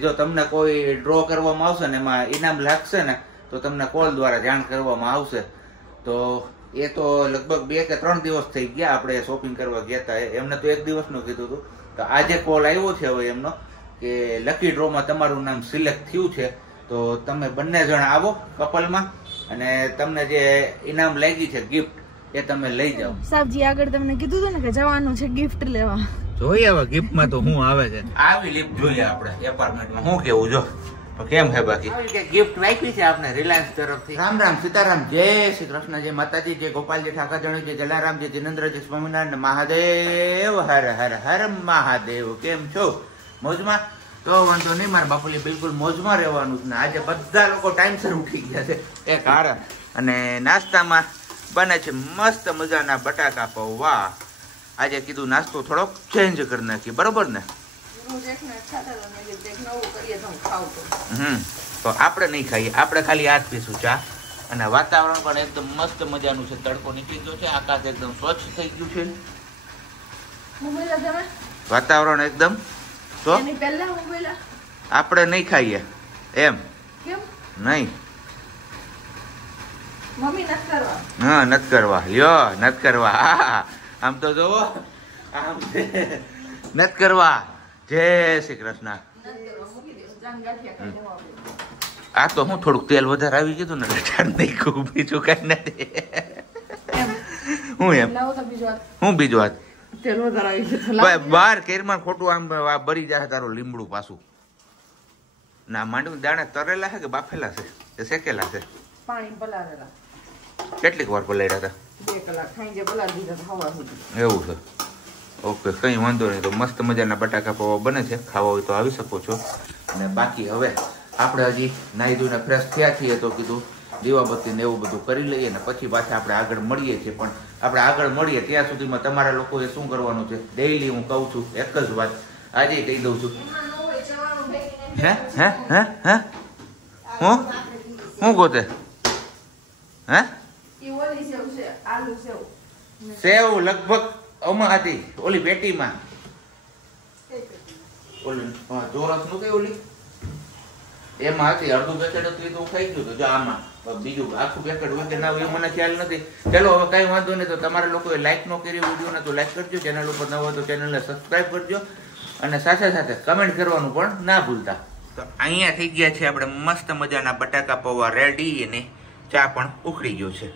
જો તમને કોઈ ડ્રો કરવામાં આવશે ને એમાં ઇનામ લાગશે ને તો તમને કોલ દ્વારા જાણ કરવામાં આવશે. તો એ તો લગભગ 2 કે 3 દિવસ થઈ ગયા આપણે શોપિંગ કરવા ગયા હતા. એમને તો 1 દિવસનું કીધું હતું. તો આજે કોલ આવ્યો છે હવે એમનો કે લકી ડ્રોમાં તમારું નામ સિલેક્ટ થયું છે, તો તમે બંને જણ આવો કપલમાં અને તમને જે ઇનામ લાગી છે ગિફ્ટ એ તમે લઈ જાઓ. સાહેબજી આગળ તમને કીધું હતું ને કે જવાનું છે ગિફ્ટ લેવા. જોઈએ હવે ગિફ્ટ માં તો હું આવે છે. આવી લિફ્ટ જોઈએ આપણે એપાર્ટમેન્ટમાં. હું કેવું જો કેમ છે બાકી ગિફ્ટ રાખી છે આપણે રિલાયન્સ તરફથી. રામ રામ સીતારામ, જય શ્રી કૃષ્ણ, જય માતાજી, જય ગોપાલજી ઠાકરજણી, જય જલારામ, જય જિનેન્દ્ર, જય સ્વામિનારાયણ, મહાદેવ હર હર હર મહાદેવ. કેમ છો? મોજમાં? તો વાંધો નહીં, મારા બાપુલી બિલકુલ મોજમાં રહેવાનું છે ને. આજે બધા લોકો ટાઈમસર ઉઠી ગયા છે એ કારણ. અને નાસ્તામાં બને છે મસ્ત મજાના બટાકા પૌવા. આજે કીધું નાસ્તો થોડોક ચેન્જ કરી નાખીએ, બરોબર ને? તો આપણે નહીં ખાઈએ, આપણે ખાલી આ જ પીશું ચા. અને વાતાવરણ પણ એકદમ મસ્ત મજાનું છે. તડકો નીકળી ગયો છે, આકાશ એકદમ સ્વચ્છ થઈ ગયું છે, વાતાવરણ એકદમ. તો આપણે નહીં ખાઈએ એમ નહીં. હા, નથી કરવા. લ્યો, નથી કરવા. આમ તો જોવો, આમ નથી કરવા. જય શ્રી કૃષ્ણ. આ તો હું થોડુંક તેલ વધારે આવી ગયું ને નહીં કહું, બીજું કઈ નથી. હું એમ હું બીજું વાત બાર કેરમાં ખોટું આમ બરી જાય તારું લીમડું પાછું. ના માંડવી દાણા તરેલા છે કે બાફેલા છે કે શેકેલા છે? પાણી પલાળેલા. કેટલીક વાર પલાળ્યા હતા? 2 કલાક ખાઈ પલાળી દીધા હવા સુધી. એવું છે? ઓકે, કઈ વાંધો નહીં. તો મસ્ત મજાના બટાકા પૌવા બને છે, ખાવા હોય તો આવી શકો છો. અને બાકી હવે આપણે હજી નાહી ધોઈને ફ્રેશ થયા છીએ તો કીધું દીવાબત્તી ને એવું બધું કરી લઈએ ને પછી પાછા આપણે આગળ મળીએ છીએ. પણ આપણે આગળ મળીએ ત્યાં સુધીમાં તમારા લોકોએ શું કરવાનું છે ડેઈલી હું કહું છું એક જ વાત, આજે કહી દઉં છું. હે હે હે હે હું ગોતે હે સેવ લગભગ આમાં હતી ઓલી પેટીમાં. ઓલી ચોરસ નું કઈ ઓલી એમાં હતી, અડધું પેકેટ હતું એ તો ખાઈ ગયું હતું. જો આમાં બીજું આખું પેકેટ હોય કે ના હોય એ મને ખ્યાલ નથી. ચલો હવે કઈ વાંધો નહીં. તો તમારા લોકોએ લાઈક નો કર્યો વિડીયો ને તો લાઈક કરજો, ચેનલ ઉપર ન હોય તો ચેનલને સબસ્ક્રાઈબ કરજો અને સાથે સાથે કમેન્ટ કરવાનું પણ ના ભૂલતા. તો અહીંયા થઈ ગયા છે આપણે મસ્ત મજાના બટાકા પૌવા રેડી અને ચા પણ ઉકળી ગયો છે.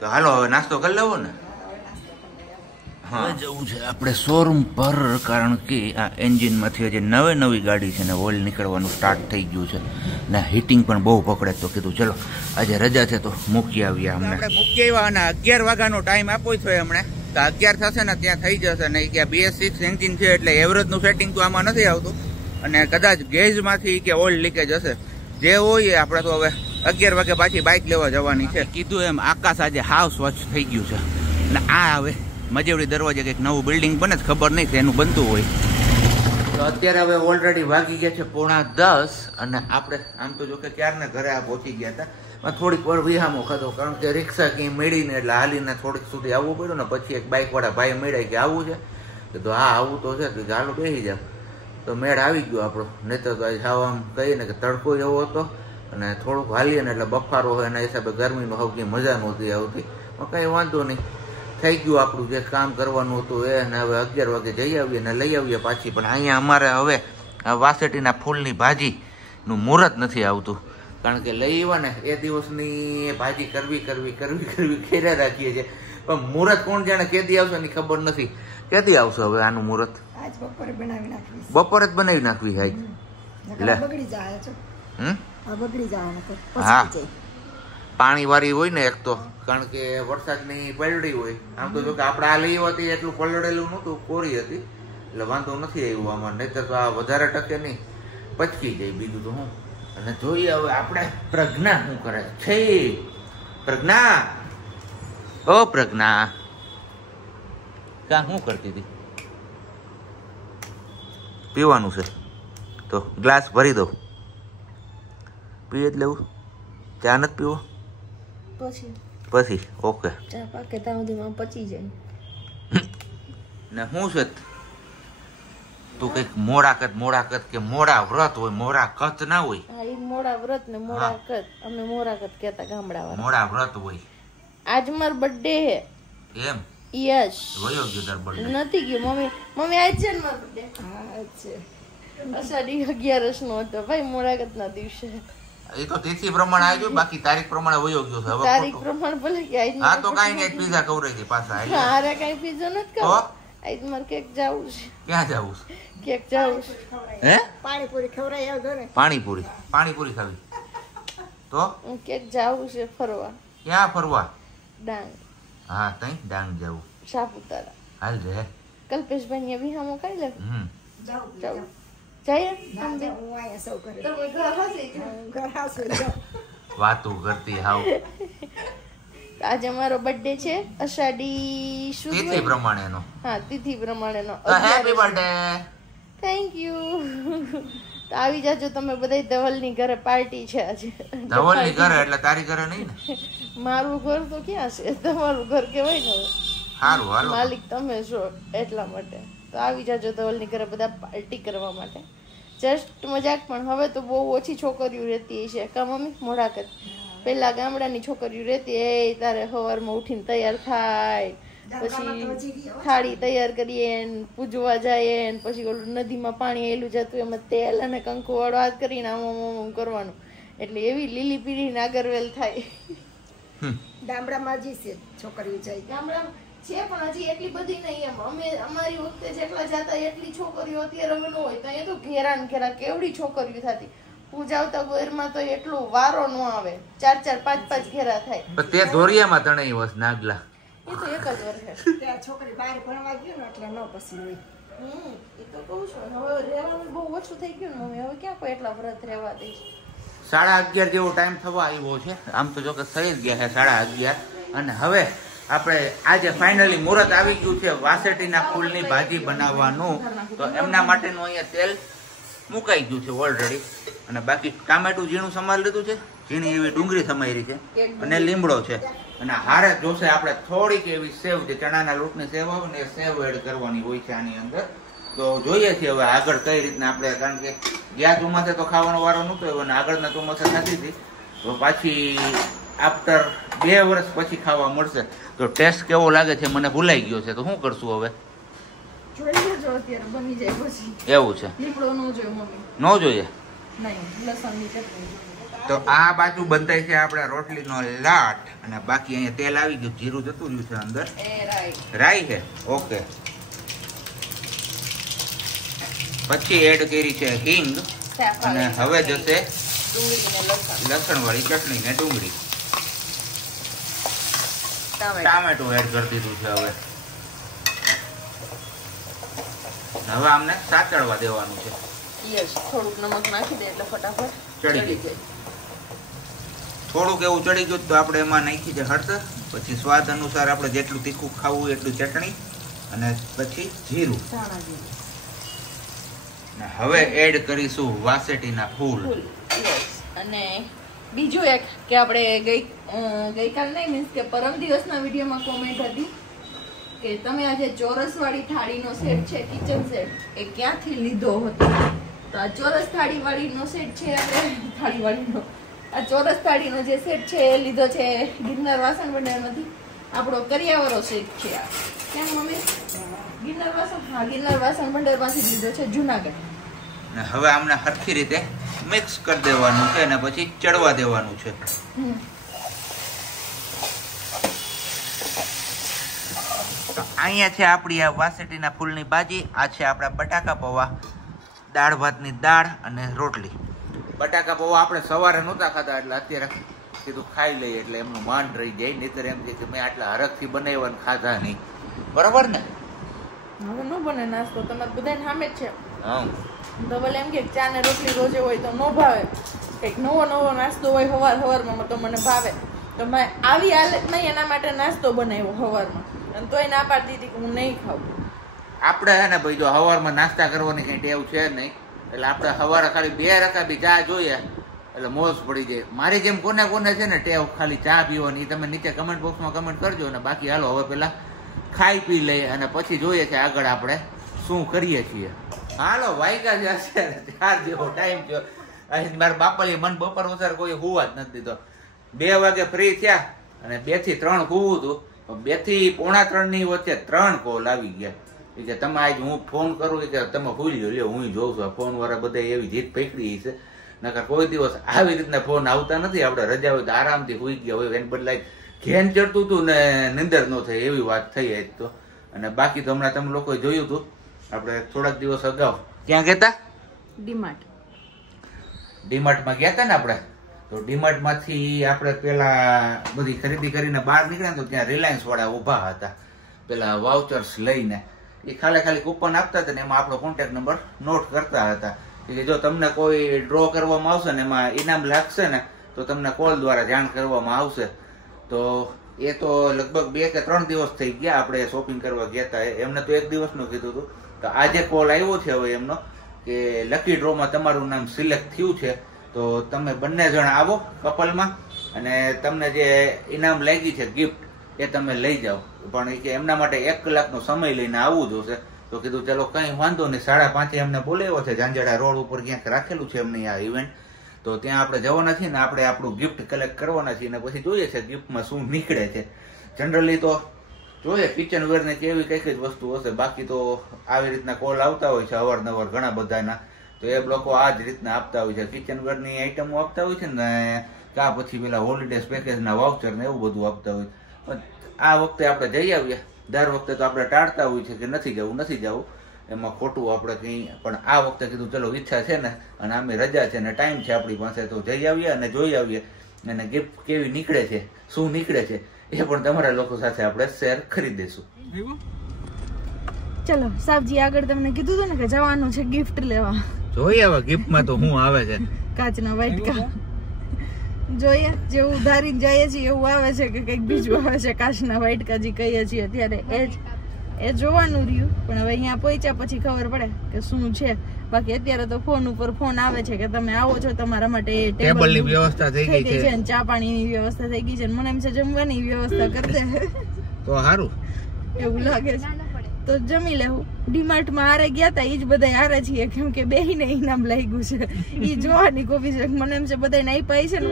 તો હાલો હવે નાસ્તો કરી લેવો ને. હા, જવું છે આપણે શોરૂમ પર, કારણ કે આ એન્જિનમાંથી હજી નવી ગાડી છે ને ઓઇલ નીકળવાનું સ્ટાર્ટ થઈ ગયું છે ને હીટિંગ પણ બહુ પકડે. તો કીધું ચલો આજે રજા છે તો મૂકી આવ્યા. અમને મૂકી આવ્યા અને 11 વાગ્યાનો ટાઈમ આપ્યો છે હમણાં. તો 11 થશે ને ત્યાં થઈ જશે. નહીં કે BS6 એન્જિન છે એટલે એવરેજનું સેટિંગ તો આમાં નથી આવતું અને કદાચ ગેજમાંથી કે ઓઇલ લીકેજ હશે. જે હોય આપણે તો હવે 11 વાગે પાછી બાઇક લેવા જવાની છે. કીધું એમ આકાશ આજે હાવ સ્વચ્છ થઈ ગયું છે ને આ હવે મજેવડી દરવાજે કંઈક નવું બિલ્ડિંગ બને જ ખબર નહીં એનું બનતું હોય. તો અત્યારે હવે ઓલરેડી વાગી ગયા છે 9:45 અને આપણે આમ તો જો કે ક્યારના ઘરે આ પહોંચી ગયા હતા. થોડીક વાર વિહામો ખાધો કારણ કે રિક્ષા ક્યાંય મેળીને એટલે હાલીને થોડીક સુધી આવવું પડ્યું ને પછી એક બાઇક વાળા ભાઈ મળ્યા કે આવું છે તો હા આવું તો છે કે હાલો બેસી જાવ. તો મેળ આવી ગયો આપણો. નહીં તો સાવ આમ કહીએ ને કે તડકો એવો હતો અને થોડુંક હાલીએ ને એટલે બફારો હોય એના હિસાબે ગરમીનો સૌથી મજા નહોતી આવતી. કંઈ વાંધો નહીં, થઈ ગયું આપણું જે કામ કરવાનું હતું એ. અને હવે 11 વાગે જઈ આવીએ ને લઈ આવીએ પાછી. પણ અહીંયા અમારે હવે વાસેટીના ફૂલની ભાજીનું મુહૂર્ત નથી આવતું કારણ કે લઈ આવ્યા ને એ દિવસની ભાજી કરવી ખેરે રાખીએ છીએ. પણ મુહૂર્ત કોણ જાણે કેદી આવશે એની ખબર નથી. કેદી આવશે હવે આનું મુહૂર્ત? બપોરે જ બનાવી નાખવી. હા, પાણી વાળી હોય ને એક તો કારણ કે વરસાદની પલડી હોય. આમ તો જો કે આપણે આ લઈ હતી એટલું પલળેલું નહોતું, કોરી હતી એટલે વાંધો નથી આવ્યું આમાં. નહીં તો આ વધારે ટકે નહીં, પચકી જાય. બીજું તો હું અને જોઈએ હવે આપણે પ્રજ્ઞા શું કરે છે. પ્રજ્ઞા, ઓ પ્રજ્ઞા, ક્યાં શું કરતી હતી? પીવાનું છે તો ગ્લાસ ભરી દઉં. પીએ જ લેવું, ચા નથી પીવો પછી? ઓકે, ચા પાકે ત્યાં સુધીમાં પચી જાય ને. શું છે તું કઈક મોડાકત કે મોડા વ્રત હોય, મોડા કત ના હોય. હા ઈ મોડા વ્રત ને મોડા કત, અમે મોડા કત કહેતા ગામડાવાળા. મોડા વ્રત હોય. આજ મારો બર્થડે હે. એમ? યસ. વયો ગયો તાર બર્થડે? નથી ગયો મમ્મી આજ છે ને મારો બર્થડે. હા આજ છે. અષાઢી 11 નો હતો ભાઈ, મોડાકત ના દિવસે. એ તો તિથિ પ્રમાણે આવ્યો, બાકી તારીખ પ્રમાણે વયો ગયો છે. હવે તારીખ પ્રમાણે ભલે કે આજ. હા તો કાઈ નહીં, પીઝા ખવરાઈ દે પાછા. અરે કઈ પીઝા નથી ખાવા. આજ મારે કેક જાવું છે. ક્યાં જાવું છે? કેક જાવું છે. હે? પાણીપુરી ખવરાઈ આવજો ને. પાણીપુરી ખાવી તો કેક જાવું છે ફરવા. ક્યાં ફરવા? ડાંગ. હા તઈ ડાંગ જાવું. સાપુતારા. હાલ રે. કલ્પેશભાઈ ને બી હામો કઈ લે. જાવું. જઈએ વાતું કરતી હાવ. આજે મારો બર્થડે છે, અષાઢી તિથિ પ્રમાણેનો. હા તિથિ પ્રમાણેનો. Happy birthday. Thank you. તો આવી જાજો તમે બધા. ધવલની ઘરે પાર્ટી છે આજે. ધવલની ઘરે એટલે તારી ઘરે નહીં ને? મારું ઘર તો ક્યાં છે, તમારું ઘર કેવાય ને. સારું હાલો, માલિક તમે છો એટલા માટે. તો આવી જાજો ધવલની ઘરે બધા પાર્ટી કરવા માટે. જસ્ટ મજાક, પણ હવે તો બહુ ઓછી છોકરીઓ રહેતી છે કા મમ્મી? મોડાકત પેલા ગામડાની છોકરીઓ રહેતી, એ તારે સવારમાં ઉઠીને તૈયાર થાય, પછી થાળી તૈયાર કરીએ, પૂજવા જાય, પછી ઓલું નદીમાં પાણી એલું જતું, એમાં તેલ અને કંકુ વાળો હાથ કરીને આમ કરવાનું. એટલે એવી લીલી પીળી નાગરવેલ થાય. ગામડામાં જ છે છોકરીઓ જાય. ગામડામાં છે પણ હજી એટલી બધી નહીં. એમ અમે અમારી વખતે જેટલા જતા એટલી છોકરીઓ અત્યારે હવે ન હોય. તો એ તો ઘેરા કેવડી છોકરીઓ થતી. પૂજાવતા ગોરમાં તો એટલો વારો ન આવે, 4-4, 5-5 ઘેરા થાય. તે ધોરિયામાં તણાઈ વસ નાગલા. એ તો એક જ વર્ષે ત્યાં છોકરી બહાર ભણવા ગયો ને એટલે ન પસંદ હોય. એ તો કહું છું, હવે રહેવાનું બહુ ઓછું થઈ ગયું ને મમ્મી. હવે ક્યાં કોઈ એટલા વ્રત રહેવા દઈશ. 11:30 જેવો ટાઈમ થવા આવ્યો છે. આમ તો જો કે થઈ જ ગયા છે 11:30. અને હવે આપણે આજે ફાઇનલી મુહૂર્ત આવી ગયું છે વાસેટીના ફૂલની ભાજી બનાવવાનું. તો એમના માટેનું અહીંયા તેલ મુકાઈ ગયું છે ઓલરેડી. અને બાકી ટામેટું ઝીણું સમારી લીધું છે, ઝીણી એવી ડુંગળી સમારી છે, અને લીમડો છે. અને હારે જોશે આપણે થોડીક એવી સેવ, જે ચણાના લોટની સેવ આવે ને, એ સેવ એડ કરવાની હોય છે આની અંદર. તો જોઈએ છીએ હવે આગળ કઈ રીતના આપણે, કારણ કે ગયા ચોમાસે તો ખાવાનો વારો નહોતો આવ્યો અને આગળના ચોમાસે થતી હતી. તો પાછી આફ્ટર 2 વર્ષ પછી ખાવા મળશે. તો ટેસ્ટ કેવો લાગે છે મને ભૂલાઈ ગયો છે. તો શું કરશું હવે? જોઈ લેજો અત્યારે બની જાય પછી. એવું છે? લીમડો ન જોઈએ મમ્મી. ન જોઈએ? નહીં, લસણની ચટણી. તો આ બાજુ બંધાય છે આપણે રોટલીનો લાટ, અને બાકી અહીંયા તેલ આવી ગયું, જીરું જતું રહ્યું છે અંદર. રાઈ છે. ઓકે. પછી એડ કરી છે હિંગ, અને હવે જશે લસણ વાળી ચટણી ને ડુંગળી. ટામેટું એડ કરી દીધું છે. હવે આમને સાચડવા દેવાનું છે. યસ, થોડુંક નમક નાખી દે એટલે ફટાફટ ચડી જાય. થોડુંક એવું ચડી ગયું તો આપણે એમાં નાખી છે હળદર, પછી સ્વાદ અનુસાર આપણે જેટલું તીખું ખાવું એટલું ચટણી, અને પછી જીરું. હવે એડ કરીશું વાસેટીના ફૂલ. અને બીજું એક કે આપણે ગઈકાલ નહીં, મીન્સ કે પરમ દિવસના વિડીયોમાં કોમેન્ટ હતી કે તમે આજે ચોરસ વાળી થાળીનો સેટ છે, કિચન સેટ, એ ક્યાંથી લીધો હતો? તો આ ચોરસ થાળી વાળીનો સેટ છે, આપણે થાળી વાળીનો આ ચોરસ થાળીનો જે સેટ છે એ લીધો છે ગિરનાર વાસણ ભંડારમાંથી. આપણો કરિયાવાળો સેટ છે આ. કેમ મમ્મી? ગિરનાર વાસણ, હા ગિરનાર વાસણ ભંડારમાંથી લીધો છે, જુનાગઢ. હવે આમને સરખી રીતે મિક્સ કરી દેવાનું છે, અને પછી ચડવા દેવાનું છે. અહીંયા છે આપણી આ વાસેટીના ફૂલની ભાજી. આ છે આપણા બટાકા પૌવા, દાળ ભાતની દાળ અને રોટલી. બટાકા પૌવા આપણે સવારે નહોતા ખાતા, એટલે અત્યારે કીધું ખાઈ લઈએ, એટલે એમનું માન રહી જાય. નહીતર એમ કે મેં આટલા હરખથી બનાવ્યા ખાધા નહીં. બરાબર ને? હવે ન બને નાસ્તો, તમારે બધાને સામે જ છે. હા, ધવલ એમ કે ચા ને રોટલી રોજે હોય તો ન ભાવે, કંઈક નવો નાસ્તો હોય સવારમાં તો મને ભાવે. તો મેં આવી હાલત નહીં એના માટે નાસ્તો બનાવ્યો સવારમાં, અને તોય ના પાડતી હતી કે હું નહીં ખાઉં. આપણે હે ને ભાઈ, જો સવારમાં નાસ્તા કરવાની કઈ ટેવ છે નહીં, એટલે આપણે સવારે ખાલી 2 રકાબી ચા જોઈએ એટલે મોજ પડી જાય. મારી જેમ કોને છે ને ટેવ ખાલી ચા પીવાની, તમે નીચે કમેન્ટ બોક્સમાં કમેન્ટ કરજો. અને બાકી હાલો હવે પેલા ખાઈ પી લઈએ, અને પછી જોઈએ છે આગળ આપણે શું કરીએ છીએ. હાલો વાયકા જશે 4 જેવો ટાઈમ થયો. અહીં મારા બાપાએ મન બપોર વસાર કોઈ હુવા જ નથી દીધો. 2 વાગે ફ્રી થયા અને 2 થી 3 હુવું હતું. 2 થી પોણા 3 ની વચ્ચે 3 કોલ આવી ગયા. કે તમે આજ હું ફોન કરું કે તમે ભૂલી લ્યો, હું જોઉં છું ફોન વાળા બધા એવી જીત પકડી છે. નકર કોઈ દિવસ આવી રીતના ફોન આવતા નથી. આપણે રજા હોય તો આરામથી હુઈ ગયા હોય, એને બદલાય ઘેન ચડતું હતું ને નિંદર ન થાય એવી વાત થઈ આજ તો. અને બાકી તો હમણાં તમે લોકોએ જોયું હતું આપણે થોડાક દિવસ અગાઉ ક્યાં ગયા હતા? ડીમાર્ટમાં ગયા હતા ને આપણે. તો ડીમાર્ટમાંથી આપણે પેલા બધી ખરીદી કરીને બહાર નીકળ્યા તો ત્યાં રિલાયન્સ વાળા ઊભા હતા પેલા વાઉચર્સ લઈને. એ ખાલી કૂપન આપતા હતા ને એમાં આપણો કોન્ટેક્ટ નંબર નોટ કરતા હતા કે જો તમને કોઈ ડ્રો કરવામાં આવશે ને એમાં ઇનામ લાગશે ને તો તમને કોલ દ્વારા જાણ કરવામાં આવશે. તો એ તો લગભગ 2 કે 3 દિવસ થઈ ગયા આપણે શોપિંગ કરવા ગયા હતા. એમને તો 1 દિવસનું કીધું હતું. તો આજે કોલ આવ્યો છે હવે એમનો કે લકી ડ્રોમાં તમારું નામ સિલેક્ટ થયું છે, તો તમે બંને જણ આવો કપલમાં અને તમને જે ઇનામ લાગી છે ગિફ્ટ એ તમે લઈ જાઓ. પણ કે એમના માટે 1 કલાકનો સમય લઈને આવવું જોશે. તો કીધું ચલો કઈ વાંધો નહીં. 5:30 એમને બોલાવ્યો છે. ઝાંઝડા રોડ ઉપર ક્યાંક રાખેલું છે એમની આ ઇવેન્ટ. તો ત્યાં આપણે જવાના છીએ ને આપણે આપણું ગિફ્ટ કલેક્ટ કરવાના છીએ ને પછી જોઈએ છે ગિફ્ટમાં શું નીકળે છે. જનરલી તો જોઈએ કિચન વેર ને કેવી કઈ કઈ વસ્તુ હશે. બાકી તો આવી રીતના કોલ આવતા હોય છે અવારનવાર ઘણા બધાના. તો એ લોકો આ જ રીતના આપતા હોય છે, કિચન વેર ની આઈટમો આપતા હોય છે ને કા પછી પેલા હોલિડેઝ પેકેજના વાઉચર ને એવું બધું આપતા હોય. આ વખતે આપણે જઈ આવીએ. દર વખતે તો આપણે ટાળતા હોય છે કે નથી જવું એમાં ખોટું આપણે કઈ. પણ આ વખતે કીધું ચલો ઈચ્છા છે ને અને આમે રજા છે ને ટાઈમ છે આપણી પાસે, તો જઈ આવીએ અને જોઈ આવીએ. અને ગિફ્ટ કેવી નીકળે છે, શું નીકળે છે એ પણ તમારા લોકો સાથે આપણે શેર કરી દઈશું. ચલો સાબજી આગળ તમને કીધું હતું ને કે જવાનું છે ગિફ્ટ લેવા. જોઈએ હવે ગિફ્ટમાં તો શું આવે છે. કાચના વાટકા જોઈએ જેવું ધારીને જઈએ છીએ એવું આવે છે કે કંઈક બીજું આવે છે. કાચના વાટકા જે કહીએ છીએ અત્યારે એ જોવાનું રહ્યું. પણ હવે અહીંયા પહોંચ્યા પછી ખબર પડે કે શું છે. બાકી અત્યારે તો ફોન ઉપર ફોન આવે છે કે તમે આવો છો, તમારા માટે ટેબલની વ્યવસ્થા થઈ ગઈ છે, ચા પાણીની વ્યવસ્થા થઈ ગઈ છે. મને એમ છે જમવાની વ્યવસ્થા કરી દે તો સારું એવું લાગે છે. તો જમી લેવું. ડીમાર્ટમાં હારે ગયા હતા, ઈ જ બધા હારે છીએ કેમ કે બેહીને ઇનામ લાગ્યું છે. ઈ જોવાની કોપી છે. મને એમ છે બધાને આપ્યા છે ને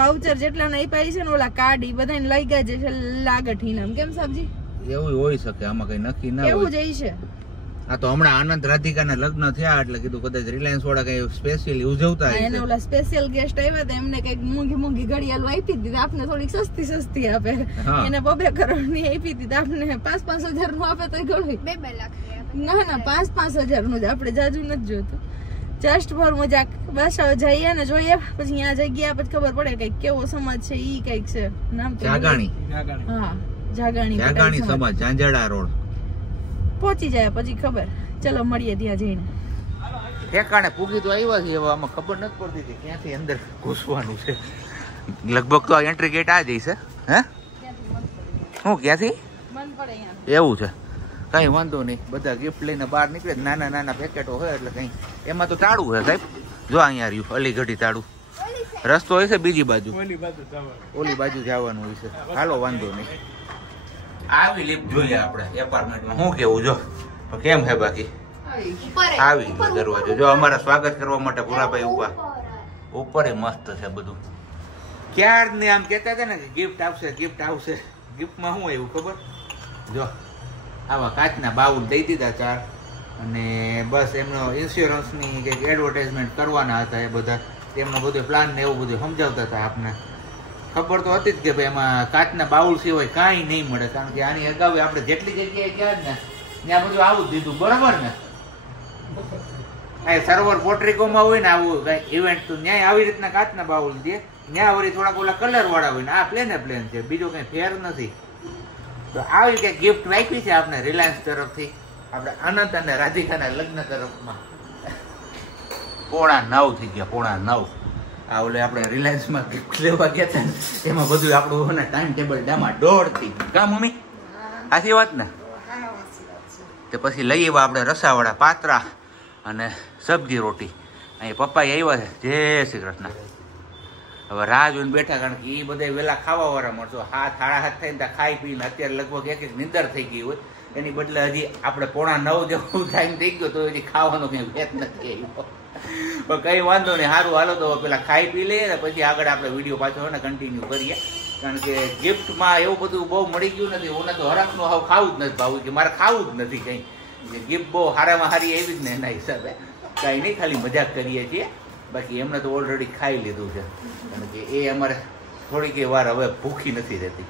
વાઉચર જેટલાને આપ્યા છે ને ઓલા કાર્ડ ઈ બધાને લાગ્યા છે લાગઠ ઇનામ. કેમ સાબજી? એવું હોઈ શકે, આમાં કઈ નક્કી ના હોય. એવું જ છે. આ તો હમણાં આનંદ રાધિકાના લગ્ન થયા એટલે કીધું કદાચ રિલાયન્સ વાળા કઈ સ્પેશિયલી ઉજવતા હશે. એને ઓલા સ્પેશિયલ ગેસ્ટ આવ્યા હતા એમને કઈક મોંઘી ઘડિયાળ આપી દીધી. આપને થોડીક સસ્તી આપે. એને 2 કરોડની આપી દીધી. આપને 5,000 નું આપે તો ઘણું. 2 લાખ ના 5,000 નું જ. આપણે જાજુ નથી જોતું, જસ્ટ ફોર મજાક. બસ હવે જઈએ ને જોઈએ પછી અહીંયા જઈ ગયા પછી ખબર પડે કઈક કેવો સમાજ છે. ઈ કઈક છે નામ તો જાગાણી. હા જાગાણી સમાજ, ઝાંઝડા રોડ પહોંચી જાય પછી ખબર. ચલો મળીએ ત્યાં જઈને. ઠેકાણે પૂગી તો આવ્યા છે. આમાં ખબર નથી પડતી કે ક્યાંથી અંદર ઘૂસવાનું છે. લગભગ તો એન્ટ્રી ગેટ આ જઈશે. હે હું ક્યાંથી એવું છે? કઈ વાંધો નહીં. બધા ગિફ્ટ લઈને બહાર નીકળે. નાના પેકેટો હોય એટલે કઈ એમાં તો તાળું છે સાહેબ. જો અહીંયા રહ્યું અલીગઢી તાળું. રસ્તો હોય છે બીજી બાજુ, ઓલી બાજુ જવાનું હોય છે. હાલો વાંધો નહીં. આવી લિફ્ટ જોઈએ આપણે એપાર્ટમેન્ટમાં. શું કેવું જો કેમ છે બાકી? આવી દરવાજો જો અમારા સ્વાગત કરવા માટે ભૂરાભાઈ ઉભા. ઉપર મસ્ત છે બધું. ક્યારને આમ કહેતા હતા ને કે ગિફ્ટ આવશે. ગિફ્ટમાં શું આવ્યું ખબર? જો આવા કાચના બાઉલ દઈ દીધા 4. અને બસ એમનો ઇન્સ્યોરન્સની કંઈક એડવર્ટાઇઝમેન્ટ કરવાના હતા. એ બધા તેમનો બધો પ્લાન ને એવું બધું સમજાવતા હતા આપને. ખબર તો હતી જ કે ભાઈ એમાં કાચના બાઉલ સિવાય કાંઈ નહીં મળે. કારણ કે આની અગાઉ આપણે જેટલી જગ્યાએ ગયા ને ત્યાં બધું આવું જ દીધું. બરાબર ને? સર્વર પોટ્રિકોમાં હોય ને આવું કઈ ઇવેન્ટ તો ત્યાં આવી રીતના કાચના બાઉલ દે. ત્યાં વળી થોડાક ઓલા કલર વાળા હોય ને આ પ્લેન છે. બીજો કઈ ફેર નથી. તો આવી કઈ ગિફ્ટ રાખી છે આપણે રિલાયન્સ તરફથી આપણે આનંદ અને રાધિકાના લગ્ન તરફમાં. 9:15 થઈ ગયા. 9:15. આ ઓલે આપણે રિલાયન્સમાં ગિફ્ટ લેવા ગયા હતા એમાં બધું આપણું ટાઈમ ટેબલ ડામાં દોડ થઈ ગયું. કા મમ્મી? સાચી વાત ને? તે પછી લઈ આવ્યા આપણે રસાવાળા પાત્રા અને સબ્જી રોટી. અહીં પપ્પા આવ્યા છે. જય શ્રી કૃષ્ણ. હવે રાહ જોઈને બેઠા કારણ કે એ બધા વેલા ખાવા વાળા મળશો. 7:30 થઈને ત્યાં ખાઈ પીને અત્યારે લગભગ એક નિંદર થઈ ગઈ હોય એની બદલે હજી આપણે 8:45 જેવું ટાઈમ થઈ ગયો તો હજી ખાવાનો કઈ વેત નથી આવ્યો. પણ કઈ વાંધો નહીં, સારું હાલો તો પેલા ખાઈ પી લઈએ ને પછી આગળ આપણે વિડીયો પાછો ને કન્ટિન્યુ કરીએ. કારણ કે ગિફ્ટમાં એવું બધું બહુ મળી ગયું નથી. ઓને તો હરખનું હાવ ખાવું જ નથી ભાવું, કે મારે ખાવું જ નથી કંઈ. ગિફ્ટ બહુ સારામાં સારી એવી જ ને એના હિસાબે કાંઈ નહીં, ખાલી મજાક કરીએ છીએ. બાકી એમને તો ઓલરેડી ખાઈ લીધું છે, કારણ કે એ અમારે થોડીક વાર હવે ભૂખી નથી રહેતી.